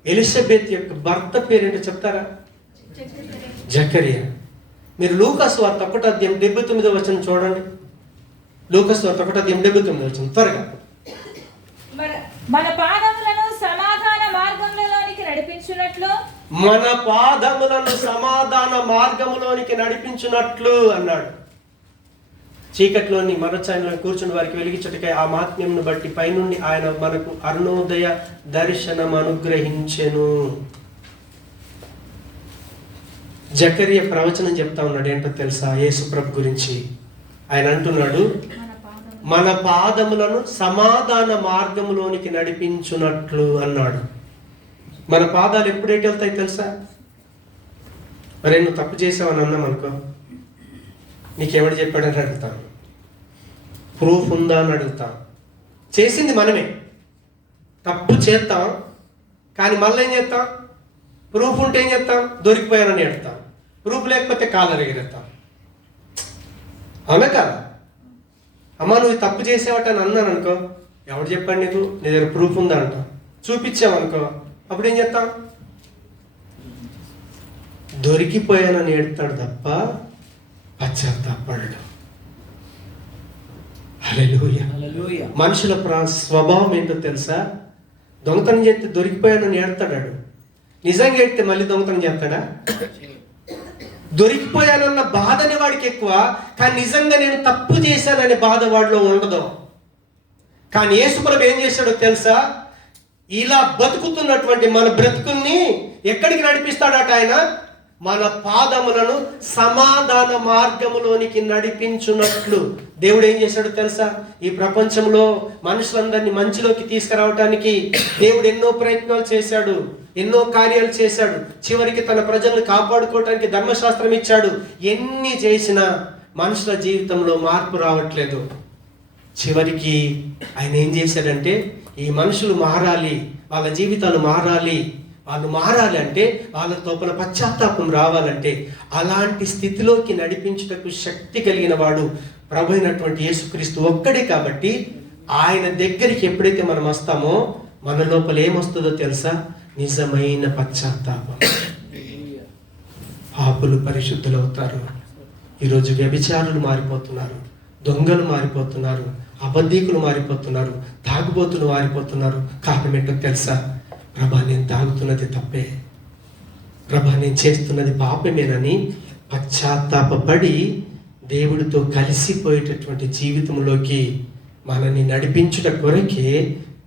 ఎలిజబెత్ యొక్క భర్త పేరేంటో చెప్తారా? జకరియా. మీరు లూకాసు వార్త 1:79 చూడండి. లూకాసు వార్త 1:79 త్వరగా. మన పాదములను సమాధాన మార్గంలోనికి నడిపించున్నట్లు, మన పాదములను సమాధాన మార్గములోనికి నడిపించున్నట్లు అన్నాడు. చీకట్లోని మరచాయలో కూర్చుని వారికి వెలిగించుటకై ఆ మాత్మ్యంను బట్టి పైనుండి ఆయన మనకు అరుణోదయ దర్శనం అనుగ్రహించెను. జకరియా ప్రవచనం చెప్తా ఉన్నాడు. ఏంటో తెలుసా? యేసు ప్రభు గురించి ఆయన అంటున్నాడు, మన పాదములను సమాధాన మార్గములోనికి నడిపించున్నట్లు అన్నాడు. మన పాదాలు ఎప్పుడైతే వెళ్తాయి తెలుసా? మరే నువ్వు తప్పు చేసావని అన్నాం అనుకో, నీకెవడు చెప్పాడని అడుగుతాం. ప్రూఫ్ ఉందా అని అడుగుతాం. చేసింది మనమే. తప్పు చేస్తాం, కానీ మళ్ళీ ఏం చేస్తాం? ప్రూఫ్ ఉంటే ఏం చేస్తాం? దొరికిపోయానని ఎడతాం. ప్రూఫ్ లేకపోతే కాలర్ ఎగిరేస్తాం. అవునా కదా? అమ్మ నువ్వు తప్పు చేసావట అని అన్నాను అనుకో, ఎవడు చెప్పాడు నీకు? నీ దగ్గర ప్రూఫ్ ఉందా అంటాం. చూపించామనుకో, అప్పుడు ఏం చేస్తాం? దొరికిపోయానని ఏడతాడు తప్ప పశ్చాత్తాపడడు. హల్లెలూయా. మనుషుల స్వభావం ఏంటో తెలుసా? దొంగతనం చేస్తే దొరికిపోయానని ఏడతాడు. నిజంగా ఏడితే మళ్ళీ దొంగతనం చేస్తాడా? దొరికిపోయానన్న బాధని వాడికి ఎక్కువ, కానీ నిజంగా నేను తప్పు చేశాననే బాధ వాడిలో ఉండదు. కానీ యేసు ప్రభు ఏం చేశాడో తెలుసా? ఇలా బతుకుతున్నటువంటి మన బ్రతుకుల్ని ఎక్కడికి నడిపిస్తాడట ఆయన? మన పాదములను సమాధాన మార్గములోనికి నడిపించున్నట్లు. దేవుడు ఏం చేశాడో తెలుసా? ఈ ప్రపంచంలో మనుషులందరినీ మంచిలోకి తీసుకురావటానికి దేవుడు ఎన్నో ప్రయత్నాలు చేశాడు, ఎన్నో కార్యాలు చేశాడు. చివరికి తన ప్రజలను కాపాడుకోవటానికి ధర్మశాస్త్రం ఇచ్చాడు. ఎన్ని చేసినా మనుషుల జీవితంలో మార్పు రావట్లేదు. చివరికి ఆయన ఏం చేశాడంటే, ఈ మనుషులు మారాలి, వాళ్ళ జీవితాలు మారాలి, వాళ్ళు మారాలి అంటే వాళ్ళ లోపల పశ్చాత్తాపం రావాలంటే అలాంటి స్థితిలోకి నడిపించుటకు శక్తి కలిగిన వాడు ప్రభు అయినటువంటి యేసుక్రీస్తు ఒక్కడే. కాబట్టి ఆయన దగ్గరికి ఎప్పుడైతే మనం వస్తామో మన లోపల ఏమొస్తుందో తెలుసా? నిజమైన పశ్చాత్తాపం. పాపులు పరిశుద్ధులు అవుతారు. ఈరోజు వ్యభిచారులు మారిపోతున్నారు, దొంగలు మారిపోతున్నారు, అబద్ధీకులు మారిపోతున్నారు, తాగుబోతులు మారిపోతున్నారు. కారణం ఏంటో తెలుసా? ప్రభా, నేను తాగుతున్నది తప్పే, ప్రభా నేను చేస్తున్నది పాపమేనని పశ్చాత్తాపడి దేవుడితో కలిసిపోయేటటువంటి జీవితంలోకి మనల్ని నడిపించుట కొరకే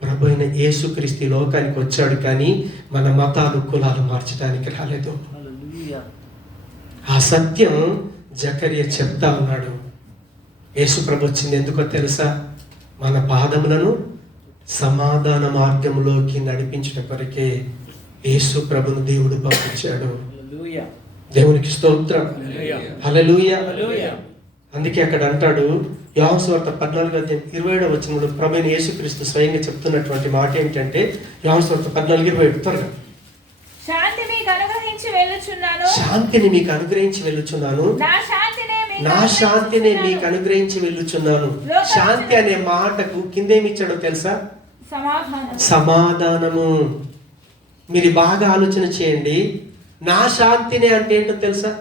ప్రభు అయిన యేసుక్రీస్తు లోకానికి వచ్చాడు. కానీ మన మతాలు కులాలు మార్చడానికి రాలేదు. ఆ సత్యం జకర్యా చెప్తా ఉన్నాడు. యేసు ప్రభు వచ్చింది ఎందుకో తెలుసా? మన పాదములను సమాధాన మార్గంలోకి నడిపించుట కొరకే యేసు ప్రభును దేవుడు పంపించాడు. దేవునికి స్తోత్రం, హల్లెలూయా. అందుకే అక్కడ అంటాడు, యోహాను సువార్త 14:27 ప్రభు అయిన యేసుక్రీస్తు స్వయంగా చెప్తున్నటువంటి మాట ఏంటంటే, యోహాను సువార్త 14:27 త్వరగా, శాంతి మీకు అనుగ్రహించి వెళ్ళుచున్నాను, శాంతిని మీకు అనుగ్రహించి వెళ్ళుచున్నాను, నా శాంతిని మీకు అనుగ్రహించి వెళ్ళుచున్నాను. శాంతి అనే మాటకు కిందేమిచ్చాడో తెలుసా? సమాధానము. మీరు బాగా ఆలోచన చేయండి. నా శాంతిని అంటే ఏంటో తెలుసా?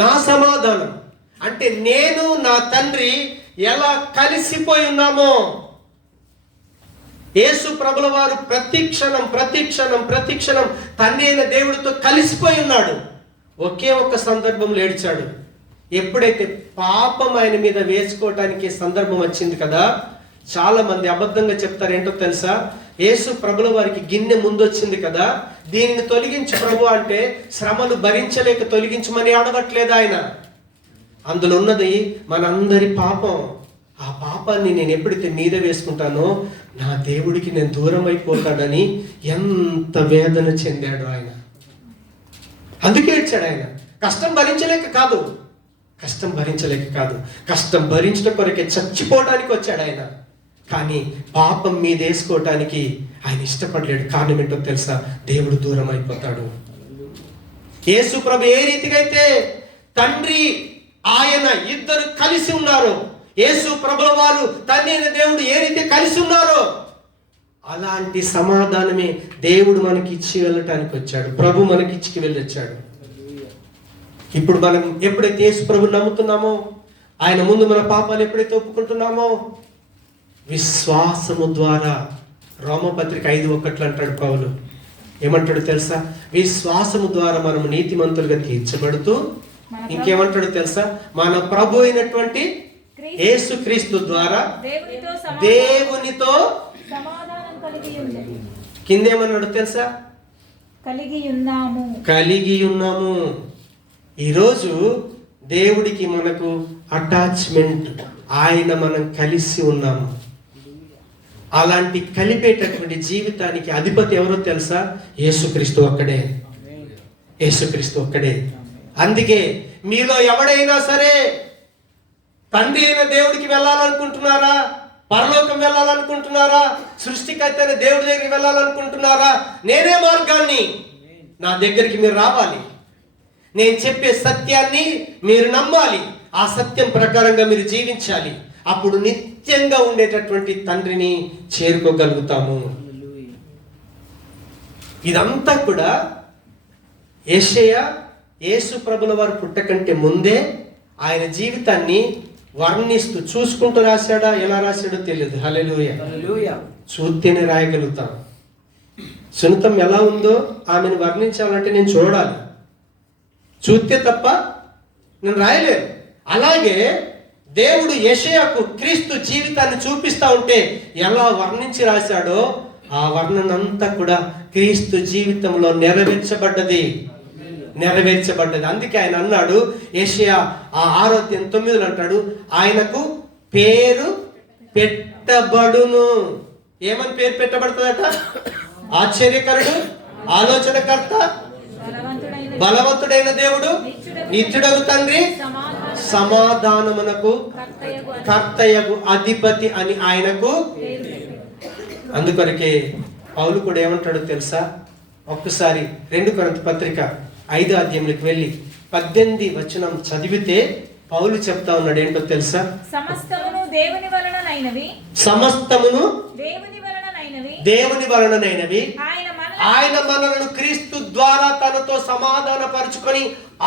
నా సమాధానం అంటే నేను నా తండ్రి ఎలా కలిసిపోయి ఉన్నామో. యేసు ప్రభుల వారు ప్రతి క్షణం తండ్రి అయిన దేవుడితో కలిసిపోయి ఉన్నాడు. ఒకే ఒక్క సందర్భంలో ఏడ్చాడు. ఎప్పుడైతే పాపం ఆయన మీద వేసుకోవటానికి సందర్భం వచ్చింది కదా, చాలా మంది అబద్ధంగా చెప్తారు. ఏంటో తెలుసా? యేసు ప్రభుల వారికి గిన్నె ముందు వచ్చింది కదా, దీనిని తొలగించు ప్రభు అంటే శ్రమలు భరించలేక తొలగించమని అడగట్లేదు ఆయన. అందులో ఉన్నది మనందరి పాపం. ఆ పాపాన్ని నేను ఎప్పుడైతే మీద వేసుకుంటానో నా దేవుడికి నేను దూరం అయిపోతాడని ఎంత వేదన చెందాడు ఆయన. అందుకే ఏడ్చాడు ఆయన. కష్టం భరించలేక కాదు, కష్టం భరించడం కొరకే చచ్చిపోవడానికి వచ్చాడు ఆయన. కానీ పాపం మీద వేసుకోవటానికి ఆయన ఇష్టపడలేడు. కారణం ఏంటో తెలుసా? దేవుడు దూరం అయిపోతాడు. యేసు ప్రభు ఏ రీతిగా అయితే తండ్రి ఆయన ఇద్దరు కలిసి ఉన్నారు, యేసు ప్రభుల వారు తండ్రి అయిన దేవుడు ఏ రీతి కలిసి ఉన్నారో అలాంటి సమాధానమే దేవుడు మనకి ఇచ్చి వెళ్ళటానికి వచ్చాడు. ప్రభు మనకి ఇచ్చి వెళ్ళొచ్చాడు. ఇప్పుడు మనం ఎప్పుడైతే యేసు ప్రభుని నమ్ముతున్నామో, ఆయన ముందు మన పాపాలు ఎప్పుడైతే ఒప్పుకుంటున్నామో, విశ్వాసము ద్వారా, రోమపత్రిక 5:1 అంటాడు పౌలు. ఏమంటాడు తెలుసా? విశ్వాసము ద్వారా మనము నీతిమంతులుగా తీర్చబడుతూ, ఇంకేమంటాడు తెలుసా? మన ప్రభు అయినటువంటి యేసుక్రీస్తు ద్వారా దేవునితో కిందేమన్నాడు తెలుసా? కలిగి ఉన్నాము. ఈరోజు దేవుడికి మనకు అటాచ్మెంట్, ఆయన మనం కలిసి ఉన్నాము. అలాంటి కలిపేటటువంటి జీవితానికి అధిపతి ఎవరో తెలుసా? యేసుక్రీస్తు ఒక్కడే. అందుకే మీలో ఎవడైనా సరే తండ్రి అయిన దేవుడికి వెళ్ళాలనుకుంటున్నారా? పరలోకం వెళ్ళాలనుకుంటున్నారా? సృష్టికర్త అయిన దేవుడి దగ్గరికి వెళ్ళాలనుకుంటున్నారా? నేనే మార్గాన్ని, నా దగ్గరికి మీరు రావాలి. నేను చెప్పే సత్యాన్ని మీరు నమ్మాలి. ఆ సత్యం ప్రకారంగా మీరు జీవించాలి. అప్పుడు నిత్యంగా ఉండేటటువంటి తండ్రిని చేరుకోగలుగుతాము. ఇదంతా కూడా యెషయా యేసు ప్రభుల వారు పుట్టకంటే ముందే ఆయన జీవితాన్ని వర్ణిస్తూ చూసుకుంటూ రాశాడా? ఎలా రాశాడో తెలియదు. హల్లెలూయా. చూస్తేనే రాయగలుగుతాం. సున్నితం ఎలా ఉందో ఆమెను వర్ణించాలంటే నేను చూడాలి, చూస్తే తప్ప నేను రాయలేను. అలాగే దేవుడు యెషయాకు క్రీస్తు జీవితాన్ని చూపిస్తా ఉంటే ఎలా వర్ణించి రాశాడో ఆ వర్ణన అంతా కూడా క్రీస్తు జీవితంలో నెరవేర్చబడ్డది. అందుకే ఆయన అన్నాడు, యెషయా 6:9 అంటాడు, ఆయనకు పేరు పెట్టబడును. ఏమని పేరు పెట్టబడుతుందట? ఆశ్చర్యకరుడు, ఆలోచనకర్త, బలవంతుడైన దేవుడు, నిత్యుడగు తండ్రి, సమాధానమునకు కర్తయగు అధిపతి అని ఆయనకు. అందుకొరకే పౌలు కూడా ఏమంటాడో తెలుసా? ఒక్కసారి 2 కొరింథీ పత్రిక 5వ అధ్యాయంలోకి వెళ్ళి 18 చదివితే పౌలు చెప్తా ఉన్నాడు. ఏంటో తెలుసా? సమస్తమును దేవుని వలననైనవి ఆయన ఆయన మనలను క్రీస్తు ద్వారా తనతో సమాధాన పరుచుకొని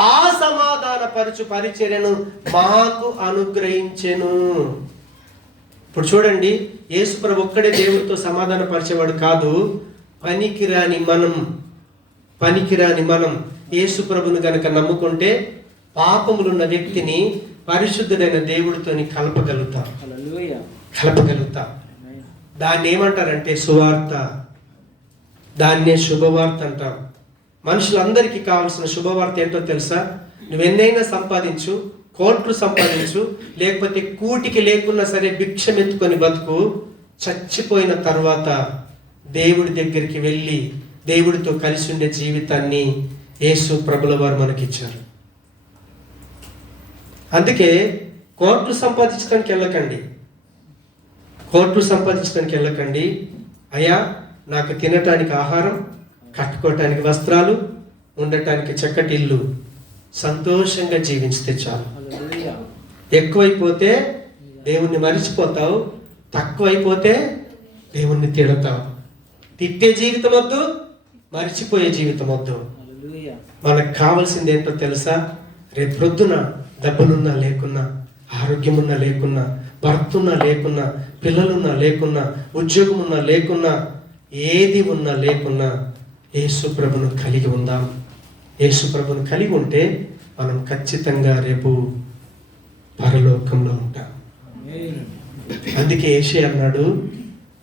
ఆ సమాధాన పరుచు పరిచర్యను మాకు అనుగ్రహించెను. ఇప్పుడు చూడండి, యేసు ప్రభు ఒక్కడే దేవుడితో సమాధాన పరిచేవాడు కాదు. పనికిరాని మనం యేసు ప్రభుని గనక నమ్ముకుంటే పాపములున్న వ్యక్తిని పరిశుద్ధుడైన దేవుడితోని కలపగలుగుతాం. దాన్ని ఏమంటారంటే సువార్త. దాన్నే శుభవార్త అంటాం. మనుషులందరికీ కావాల్సిన శుభవార్త ఏంటో తెలుసా? నువ్వెన్నైనా సంపాదించు, కోట్లు సంపాదించు, లేకపోతే కూటికి లేకున్నా సరే భిక్షమెత్తుకొని బతుకు, చచ్చిపోయిన తర్వాత దేవుడి దగ్గరికి వెళ్ళి దేవుడితో కలిసి ఉండే జీవితాన్ని యేసు ప్రభుల వారు మనకిచ్చారు. అందుకే కోట్లు సంపాదించడానికి వెళ్ళకండి. అయ్యా, నాకు తినటానికి ఆహారం, కట్టుకోవటానికి వస్త్రాలు, ఉండటానికి చక్కటి ఇల్లు, సంతోషంగా జీవించితే చాలు. ఎక్కువైపోతే దేవుణ్ణి మరిచిపోతావు, తక్కువైపోతే దేవుణ్ణి తిడతావు. తిట్టే జీవితం వద్దు, మరిచిపోయే జీవితం వద్దు. మనకు కావాల్సింది ఏంటో తెలుసా? రేపు ప్రొద్దున డబ్బులున్నా లేకున్నా, ఆరోగ్యమున్నా లేకున్నా, భర్త ఉన్నా లేకున్నా, పిల్లలున్నా లేకున్నా, ఉద్యోగం ఉన్నా లేకున్నా, ఏది ఉన్నా లేకున్నా యేసు ప్రభును కలిగి ఉందాం. యేసు ప్రభును కలిగి ఉంటే మనం ఖచ్చితంగా రేపు పరలోకంలో ఉంటాం. అందుకే యేషయా అన్నాడు,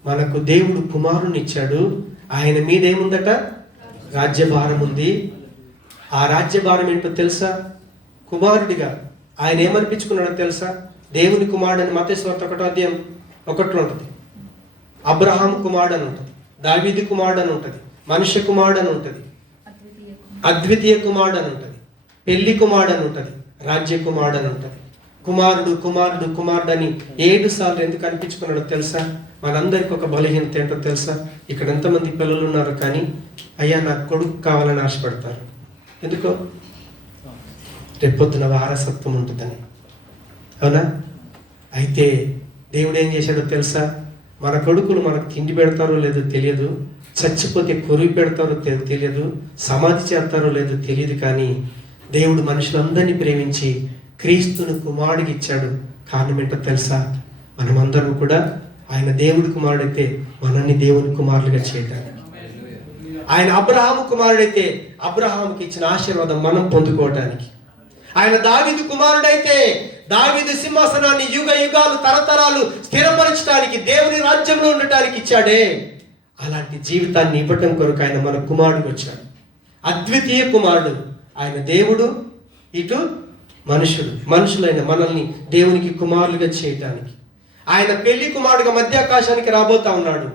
మనకు దేవుడు కుమారుని ఇచ్చాడు, ఆయన మీదేముందట? రాజ్యభారం ఉంది. ఆ రాజ్యభారం ఏంటో తెలుసా? కుమారుడిగా ఆయన ఏమనిపించుకున్నాడో తెలుసా? దేవుని కుమారుడు అని మత్తయి సువార్త 1:1 ఉంటుంది. అబ్రహాం కుమారుడు అని ఉంటుంది, దావీదు కుమారుడు అని ఉంటుంది, మనుష్య కుమారుడు అని ఉంటుంది, అద్వితీయ కుమారుడు అని ఉంటుంది, పెళ్లి కుమారుడు అని ఉంటుంది, రాజ్య కుమారుడు అని ఉంటుంది. కుమారుడు అని 7 సార్లు ఎందుకు అనిపించుకున్నాడో తెలుసా? మనందరికి ఒక బలహీనత ఏంటో తెలుసా? ఇక్కడ ఎంతమంది పిల్లలు ఉన్నారు కానీ అయ్యా నాకు కొడుకు కావాలని ఆశపడతారు. ఎందుకో? రేపొద్దున వారసత్వం ఉంటుందని. అవునా? అయితే దేవుడు ఏం చేశాడో తెలుసా? మన కొడుకులు మనకు తిండి పెడతారో లేదో తెలియదు, చచ్చిపోతే కొరివి పెడతారో తెలియదు, సమాధి చేస్తారో లేదో తెలియదు, కానీ దేవుడు మనుషులందరినీ ప్రేమించి క్రీస్తును కుమారుడికి ఇచ్చాడు. కారణం ఏంటో తెలుసా? మనమందరం కూడా ఆయన దేవుడి కుమారుడైతే మనల్ని దేవుని కుమారులుగా చేయడానికి, ఆయన అబ్రహాము కుమారుడైతే అబ్రహాముకి ఇచ్చిన ఆశీర్వాదం మనం పొందుకోవటానికి, ఆయన దావీదు కుమారుడైతే దావీదు సింహాసనాన్ని యుగ యుగాలు తరతరాలు స్థిరపరచడానికి, దేవుని రాజ్యంలో ఉండటానికి ఇచ్చాడే. అలాంటి జీవితాన్ని ఇవ్వటం కొరకు ఆయన మన కుమారుడికి వచ్చాడు. అద్వితీయ కుమారుడు. ఆయన దేవుడు, ఇటు మనుషులైన మనల్ని దేవునికి కుమారులుగా చేయటానికి. ఆయన పెళ్లి కుమారుడుగా మధ్యాకాశానికి రాబోతా ఉన్నాడు.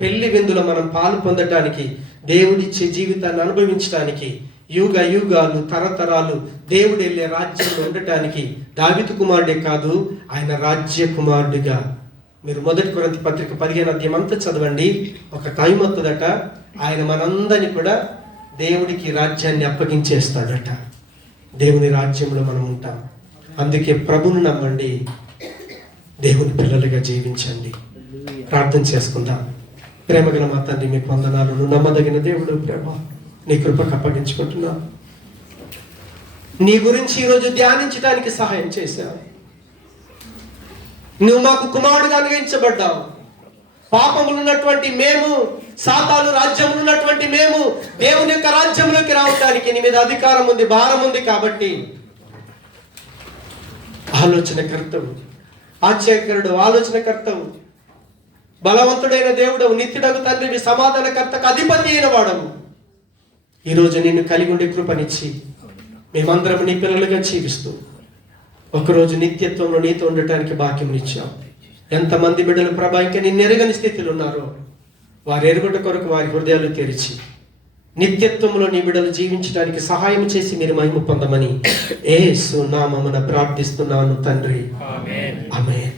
పెళ్లి విందులో మనం పాలు పొందటానికి, దేవుడిచ్చే జీవితాన్ని అనుభవించడానికి, యుగ యుగాలు తరతరాలు దేవుడు వెళ్ళే రాజ్యంలో ఉండటానికి దావీదు కుమారుడే కాదు, ఆయన రాజ్య కుమారుడిగా. మీరు 1 కొరింథీ పత్రిక 15 అధ్యాయం అంతా చదవండి. ఒక టైం వస్తుందట, ఆయన మనందరినీ కూడా దేవుడికి రాజ్యాన్ని అప్పగించేస్తాడట. దేవుని రాజ్యంలో మనం ఉంటాం. అందుకే ప్రభుని నమ్మండి, దేవుని పిల్లలుగా జీవించండి. ప్రార్థన చేసుకుందాం. ప్రేమగల మా తండ్రి, మీకు వందనాలు. నువ్వు నమ్మదగిన దేవుడు ప్రభా, నీ కృపకు అప్పగించుకుంటున్నా. నీ గురించి ఈరోజు ధ్యానించడానికి సహాయం చేశావు. నువ్వు మాకు కుమారుడుగా అనుగ్రహించబడ్డావు. పాపములు ఉన్నటువంటి మేము, సాతాను రాజ్యములు ఉన్నటువంటి మేము దేవుని యొక్క రాజ్యంలోకి రావడానికి నీ మీద అధికారం ఉంది, భారం ఉంది. కాబట్టి ఆలోచనకర్తవు, ఆశ్చర్యకరుడు, ఆలోచనకర్తవు, బలవంతుడైన దేవుడవు, నిత్యుడగు తండ్రివి, సమాధానకర్తకు అధిపతి అయిన వాడవు. ఈరోజు నిన్ను కలిగి ఉండే కృపనిచ్చి మేమందరం నీ పిల్లలుగా జీవిస్తూ ఒకరోజు నిత్యత్వంలో నీతో ఉండటానికి భాగ్యం ఇచ్చావు. ఎంతమంది బిడ్డలు ప్రభా ఇంకా నిన్ను ఎరగని స్థితిలో ఉన్నారో వారు ఎరుగుట కొరకు వారి హృదయాలు తెరిచి నిత్యత్వంలో నీ బిడ్డలు జీవించడానికి సహాయం చేసి మీరు మహిమ పొందమని యేసు నామమున ప్రార్థిస్తున్నాను తండ్రి. ఆమేన్.